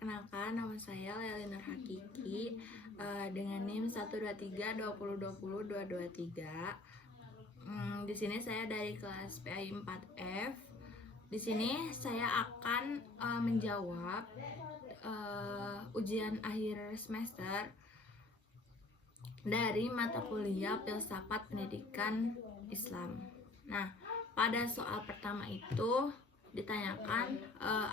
perkenalkan, nama saya Leali Nur Hakiki dengan NIM 12320202223. Di sini saya dari kelas PAI 4F. Di sini saya akan menjawab ujian akhir semester dari mata kuliah Filsafat Pendidikan Islam. Nah, pada soal pertama itu ditanyakan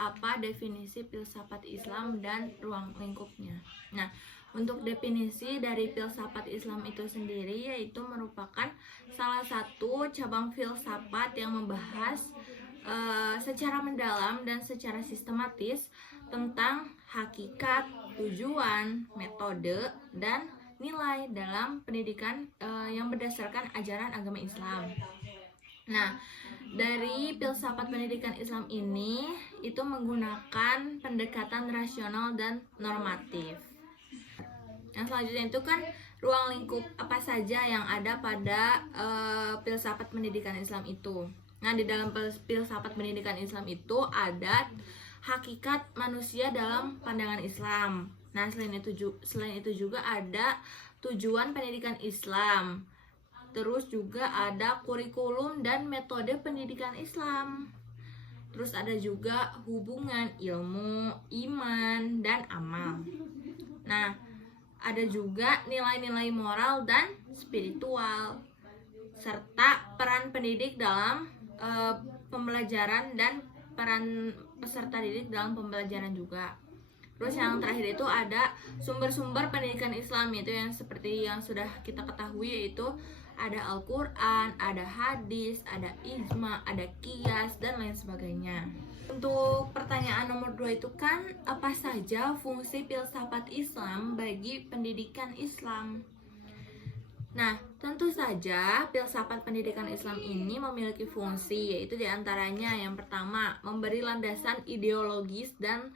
apa definisi filsafat Islam dan ruang lingkupnya. Nah, untuk definisi dari filsafat Islam itu sendiri yaitu merupakan salah satu cabang filsafat yang membahas secara mendalam dan secara sistematis tentang hakikat, tujuan, metode, dan nilai dalam pendidikan yang berdasarkan ajaran agama Islam. Nah, dari filsafat pendidikan Islam ini itu menggunakan pendekatan rasional dan normatif. Yang selanjutnya itu kan ruang lingkup apa saja yang ada pada filsafat pendidikan Islam itu. Nah, di dalam filsafat pendidikan Islam itu ada hakikat manusia dalam pandangan Islam. Nah, selain itu juga ada tujuan pendidikan Islam. Terus juga ada kurikulum dan metode pendidikan Islam. Terus ada juga hubungan ilmu, iman, dan amal. Nah, ada juga nilai-nilai moral dan spiritual, serta peran pendidik dalam pembelajaran dan peran peserta didik dalam pembelajaran juga. Terus yang terakhir itu ada sumber-sumber pendidikan Islam, yaitu yang seperti yang sudah kita ketahui, yaitu ada Al-Quran, ada hadis, ada ijma, ada qiyas, dan lain sebagainya. Untuk pertanyaan nomor 2 itu kan apa saja fungsi filsafat Islam bagi pendidikan Islam? Nah, tentu saja filsafat pendidikan Islam ini memiliki fungsi, yaitu diantaranya yang pertama, memberi landasan ideologis dan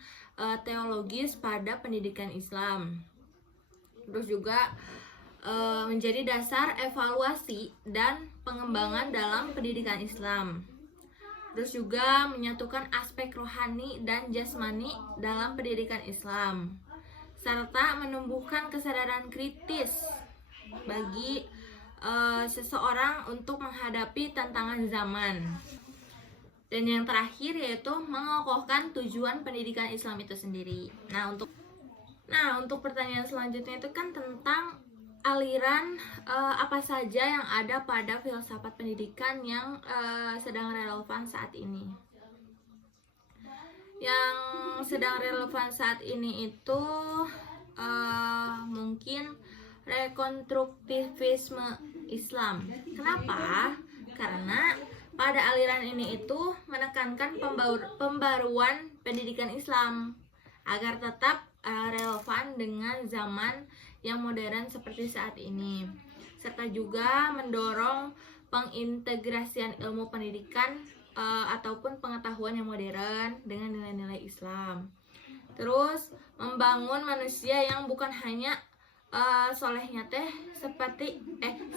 teologis pada pendidikan Islam. Terus juga menjadi dasar evaluasi dan pengembangan dalam pendidikan Islam. Terus juga menyatukan aspek rohani dan jasmani dalam pendidikan Islam, serta menumbuhkan kesadaran kritis bagi seseorang untuk menghadapi tantangan zaman. Dan yang terakhir yaitu mengokohkan tujuan pendidikan Islam itu sendiri. Nah, untuk pertanyaan selanjutnya itu kan tentang aliran apa saja yang ada pada filsafat pendidikan yang sedang relevan saat ini. Yang sedang relevan saat ini itu mungkin rekonstruktivisme Islam. Kenapa? Karena pada aliran ini itu menekankan pembaruan pendidikan Islam agar tetap relevan dengan zaman yang modern seperti saat ini, serta juga mendorong pengintegrasian ilmu pendidikan ataupun pengetahuan yang modern dengan nilai-nilai Islam. Terus membangun manusia yang bukan hanya solehnya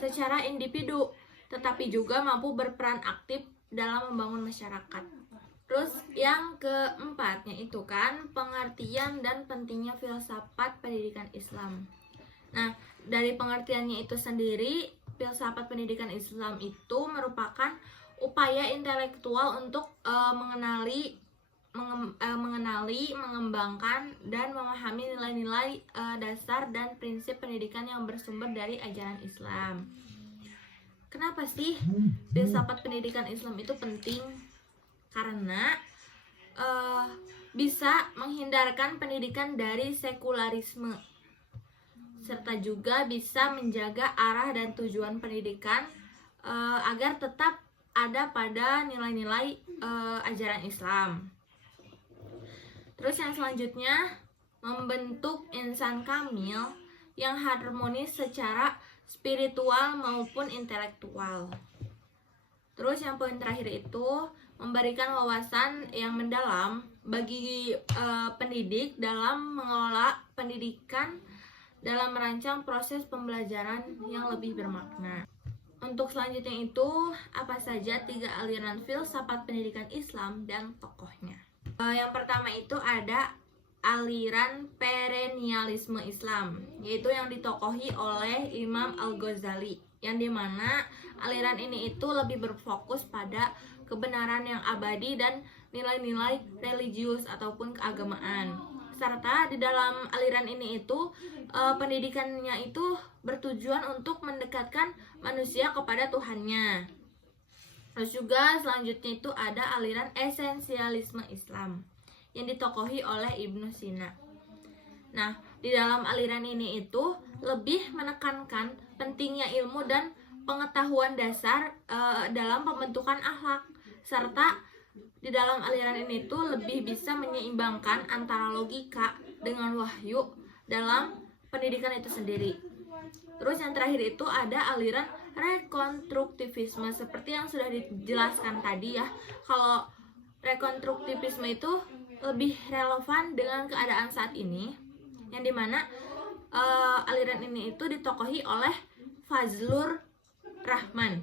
secara individu, tetapi juga mampu berperan aktif dalam membangun masyarakat. Terus yang keempat yaitu kan pengertian dan pentingnya filsafat pendidikan Islam. Nah, dari pengertiannya itu sendiri, filsafat pendidikan Islam itu merupakan upaya intelektual untuk mengenali, mengembangkan, dan memahami nilai-nilai dasar dan prinsip pendidikan yang bersumber dari ajaran Islam. Kenapa sih filsafat pendidikan Islam itu penting? Karena bisa menghindarkan pendidikan dari sekularisme, serta juga bisa menjaga arah dan tujuan pendidikan agar tetap ada pada nilai-nilai ajaran Islam. Terus yang selanjutnya, membentuk insan kamil yang harmonis secara spiritual maupun intelektual. Terus yang poin terakhir itu memberikan wawasan yang mendalam bagi pendidik dalam mengelola pendidikan dalam merancang proses pembelajaran yang lebih bermakna. Untuk selanjutnya itu, apa saja 3 aliran filsafat pendidikan Islam dan tokohnya? Yang pertama itu ada aliran perennialisme Islam, yaitu yang ditokohi oleh Imam Al-Ghazali, yang dimana aliran ini itu lebih berfokus pada kebenaran yang abadi dan nilai-nilai religius ataupun keagamaan. Serta di dalam aliran ini itu pendidikannya itu bertujuan untuk mendekatkan manusia kepada Tuhannya. Terus juga selanjutnya itu ada aliran esensialisme Islam yang ditokohi oleh Ibnu Sina. Nah, di dalam aliran ini itu lebih menekankan pentingnya ilmu dan pengetahuan dasar dalam pembentukan akhlak, serta di dalam aliran ini tuh lebih bisa menyeimbangkan antara logika dengan wahyu dalam pendidikan itu sendiri. Terus yang terakhir itu ada aliran rekonstruktivisme, seperti yang sudah dijelaskan tadi ya. Kalau rekonstruktivisme itu lebih relevan dengan keadaan saat ini, yang dimana aliran ini itu ditokohi oleh Fazlur Rahman.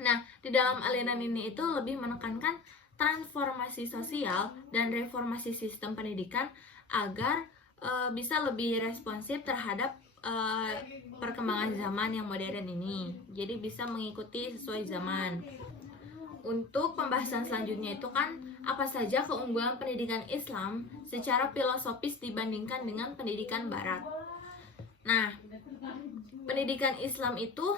Nah, di dalam aliran ini itu lebih menekankan transformasi sosial dan reformasi sistem pendidikan agar bisa lebih responsif terhadap perkembangan zaman yang modern ini. Jadi bisa mengikuti sesuai zaman. Untuk pembahasan selanjutnya itu kan apa saja keunggulan pendidikan Islam secara filosofis dibandingkan dengan pendidikan Barat. Nah, pendidikan Islam itu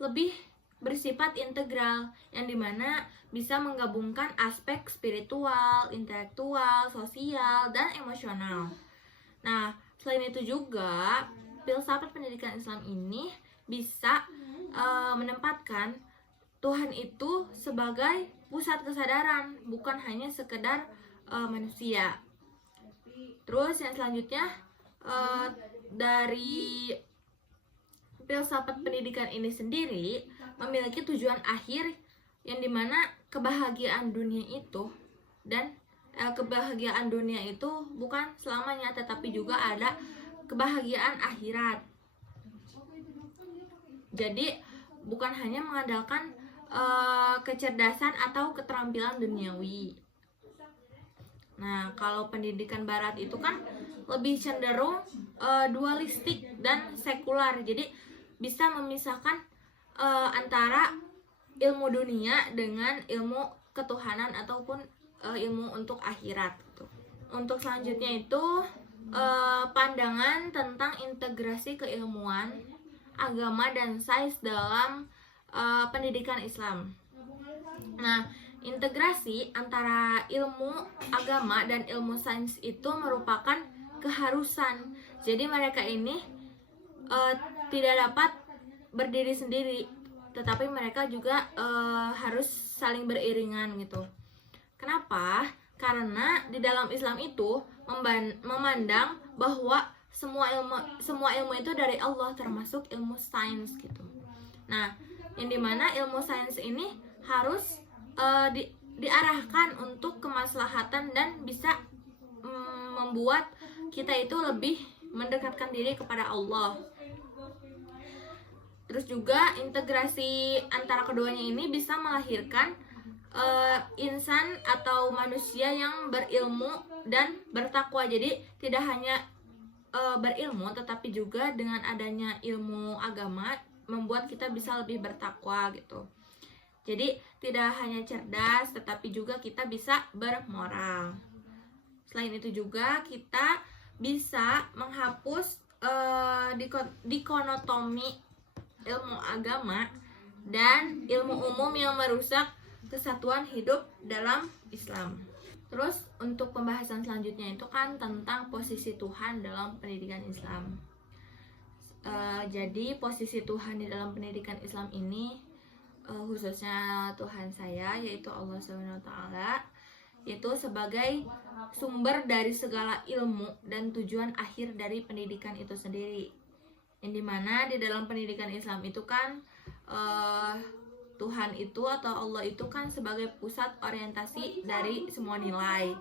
lebih bersifat integral, yang dimana bisa menggabungkan aspek spiritual, intelektual, sosial, dan emosional. Nah, selain itu juga filsafat pendidikan Islam ini bisa menempatkan Tuhan itu sebagai pusat kesadaran, bukan hanya sekedar manusia. Terus yang selanjutnya dari filsafat pendidikan ini sendiri memiliki tujuan akhir, yang dimana kebahagiaan dunia itu dan kebahagiaan dunia itu bukan selamanya, tetapi juga ada kebahagiaan akhirat. Jadi bukan hanya mengandalkan kecerdasan atau keterampilan duniawi. Nah, kalau pendidikan Barat itu kan lebih cenderung dualistik dan sekular. Jadi bisa memisahkan antara ilmu dunia dengan ilmu ketuhanan ataupun ilmu untuk akhirat gitu. Untuk selanjutnya itu pandangan tentang integrasi keilmuan, agama, dan sains dalam pendidikan Islam. Nah, integrasi antara ilmu agama dan ilmu sains itu merupakan keharusan. Jadi mereka ini tidak dapat berdiri sendiri, tetapi mereka juga harus saling beriringan gitu. Kenapa? Karena di dalam Islam itu memandang bahwa semua ilmu itu dari Allah, termasuk ilmu sains gitu. Nah, yang dimana ilmu sains ini harus diarahkan untuk kemaslahatan dan bisa membuat kita itu lebih mendekatkan diri kepada Allah. Terus juga integrasi antara keduanya ini bisa melahirkan insan atau manusia yang berilmu dan bertakwa. Jadi tidak hanya berilmu, tetapi juga dengan adanya ilmu agama membuat kita bisa lebih bertakwa gitu. Jadi tidak hanya cerdas, tetapi juga kita bisa bermoral. Selain itu juga kita bisa menghapus dikotomi ilmu agama dan ilmu umum yang merusak kesatuan hidup dalam Islam. Terus untuk pembahasan selanjutnya itu kan tentang posisi Tuhan dalam pendidikan Islam. Jadi posisi Tuhan di dalam pendidikan Islam ini, khususnya Tuhan saya yaitu Allah SWT, itu sebagai sumber dari segala ilmu dan tujuan akhir dari pendidikan itu sendiri. Yang dimana di dalam pendidikan Islam itu kan Tuhan itu atau Allah itu kan sebagai pusat orientasi dari semua nilai.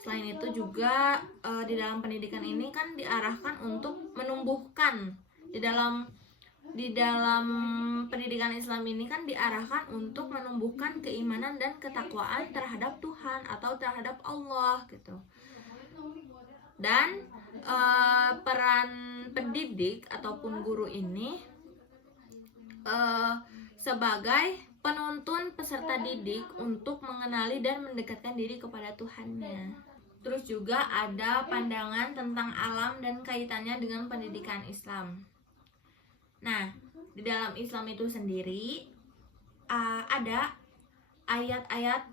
Selain itu juga di dalam pendidikan ini kan diarahkan untuk menumbuhkan di dalam pendidikan Islam ini kan diarahkan untuk menumbuhkan keimanan dan ketakwaan terhadap Tuhan atau terhadap Allah gitu. Dan peran pendidik ataupun guru ini sebagai penuntun peserta didik untuk mengenali dan mendekatkan diri kepada Tuhannya. Terus juga ada pandangan tentang alam dan kaitannya dengan pendidikan Islam. Nah, di dalam Islam itu sendiri ada ayat-ayat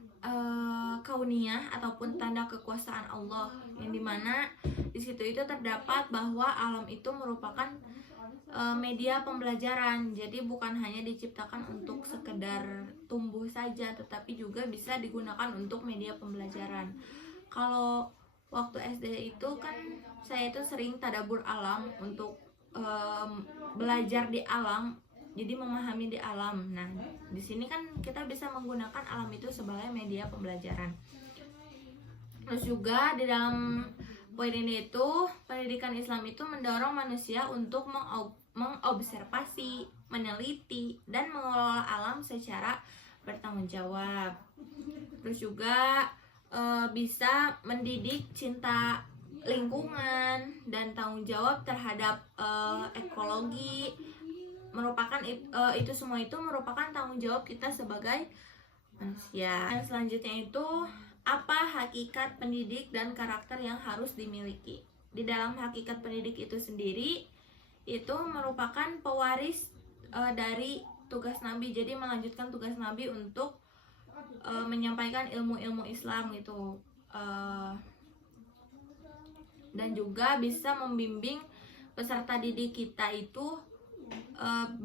kauniyah ataupun tanda kekuasaan Allah, yang dimana di situ itu terdapat bahwa alam itu merupakan media pembelajaran. Jadi bukan hanya diciptakan untuk sekedar tumbuh saja, tetapi juga bisa digunakan untuk media pembelajaran. Kalau waktu SD itu kan saya itu sering tadabbur alam untuk belajar di alam, jadi memahami di alam. Nah, di sini kan kita bisa menggunakan alam itu sebagai media pembelajaran. Terus juga di dalam poin ini itu, pendidikan Islam itu mendorong manusia untuk mengobservasi, meneliti, dan mengelola alam secara bertanggung jawab. Terus juga bisa mendidik cinta lingkungan dan tanggung jawab terhadap ekologi. Itu semua itu merupakan tanggung jawab kita sebagai manusia. Dan selanjutnya itu, apa hakikat pendidik dan karakter yang harus dimiliki? Di dalam hakikat pendidik itu sendiri, itu merupakan pewaris dari tugas Nabi. Jadi melanjutkan tugas Nabi untuk menyampaikan ilmu-ilmu Islam gitu, dan juga bisa membimbing peserta didik kita itu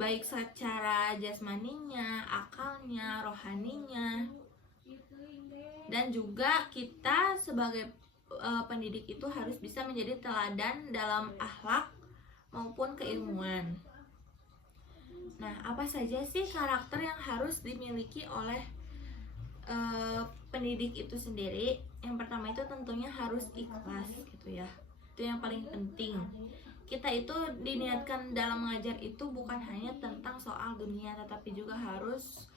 baik secara jasmaninya, akalnya, rohaninya. Dan juga kita sebagai pendidik itu harus bisa menjadi teladan dalam akhlak maupun keilmuan. Nah, apa saja sih karakter yang harus dimiliki oleh pendidik itu sendiri? Yang pertama itu tentunya harus ikhlas gitu ya. Itu yang paling penting. Kita itu diniatkan dalam mengajar itu bukan hanya tentang soal dunia, tetapi juga harus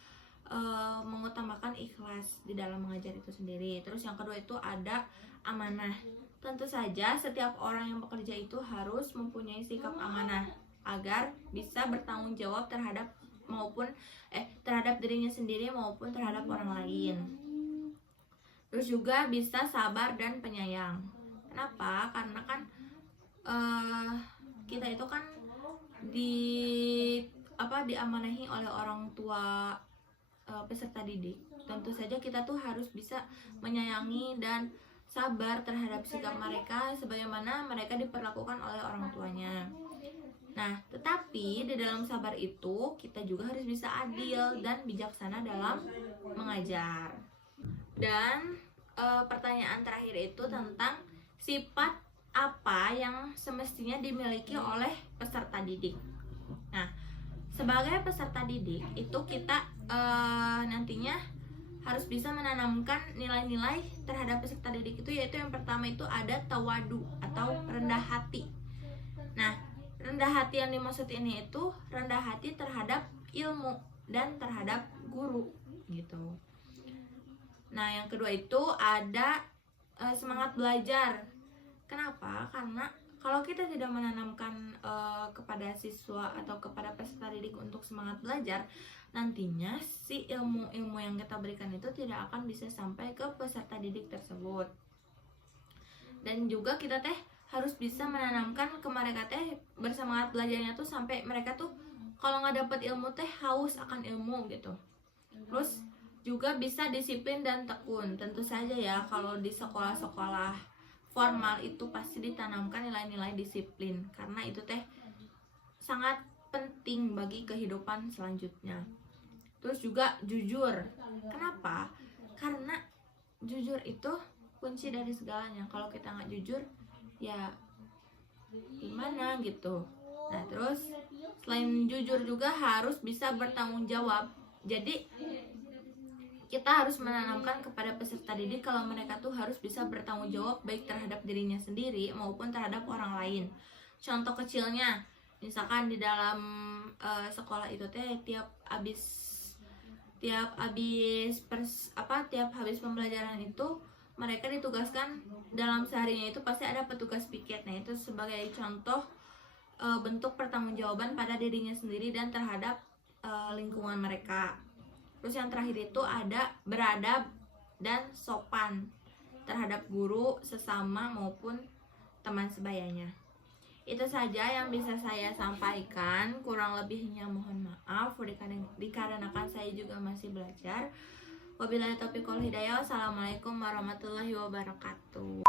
mengutamakan ikhlas di dalam mengajar itu sendiri. Terus yang kedua itu ada amanah. Tentu saja setiap orang yang bekerja itu harus mempunyai sikap amanah agar bisa bertanggung jawab terhadap dirinya sendiri maupun terhadap orang lain. Terus juga bisa sabar dan penyayang. Kenapa? Karena kan kita itu kan diamanahi oleh orang tua peserta didik. Tentu saja kita tuh harus bisa menyayangi dan sabar terhadap sikap mereka sebagaimana mereka diperlakukan oleh orang tuanya. Nah, tetapi di dalam sabar itu kita juga harus bisa adil dan bijaksana dalam mengajar. Dan pertanyaan terakhir itu tentang sifat apa yang semestinya dimiliki oleh peserta didik. Nah, sebagai peserta didik itu kita nantinya harus bisa menanamkan nilai-nilai terhadap peserta didik itu, yaitu yang pertama itu ada tawadu atau rendah hati. Nah, rendah hati yang dimaksud ini itu rendah hati terhadap ilmu dan terhadap guru gitu. Nah, yang kedua itu ada semangat belajar. Kenapa? Karena kalau kita tidak menanamkan kepada siswa atau kepada peserta didik untuk semangat belajar, nantinya si ilmu-ilmu yang kita berikan itu tidak akan bisa sampai ke peserta didik tersebut. Dan juga kita harus bisa menanamkan ke mereka bersemangat belajarnya tuh sampai mereka tuh kalau nggak dapat ilmu haus akan ilmu gitu. Terus juga bisa disiplin dan tekun. Tentu saja ya, kalau di sekolah-sekolah formal itu pasti ditanamkan nilai-nilai disiplin, karena itu sangat penting bagi kehidupan selanjutnya. Terus juga jujur. Kenapa? Karena jujur itu kunci dari segalanya. Kalau kita nggak jujur, ya gimana gitu. Nah, terus selain jujur juga harus bisa bertanggung jawab. Jadi kita harus menanamkan kepada peserta didik kalau mereka tuh harus bisa bertanggung jawab baik terhadap dirinya sendiri maupun terhadap orang lain. Contoh kecilnya, misalkan di dalam sekolah itu tiap habis pembelajaran itu mereka ditugaskan dalam seharinya itu pasti ada petugas piket. Nah, itu sebagai contoh bentuk pertanggungjawaban pada dirinya sendiri dan terhadap lingkungan mereka. Terus yang terakhir itu ada beradab dan sopan terhadap guru, sesama maupun teman sebayanya. Itu saja yang bisa saya sampaikan, kurang lebihnya mohon maaf dikarenakan saya juga masih belajar. Wabillahi taufiq wal hidayah. Wassalamualaikum warahmatullahi wabarakatuh.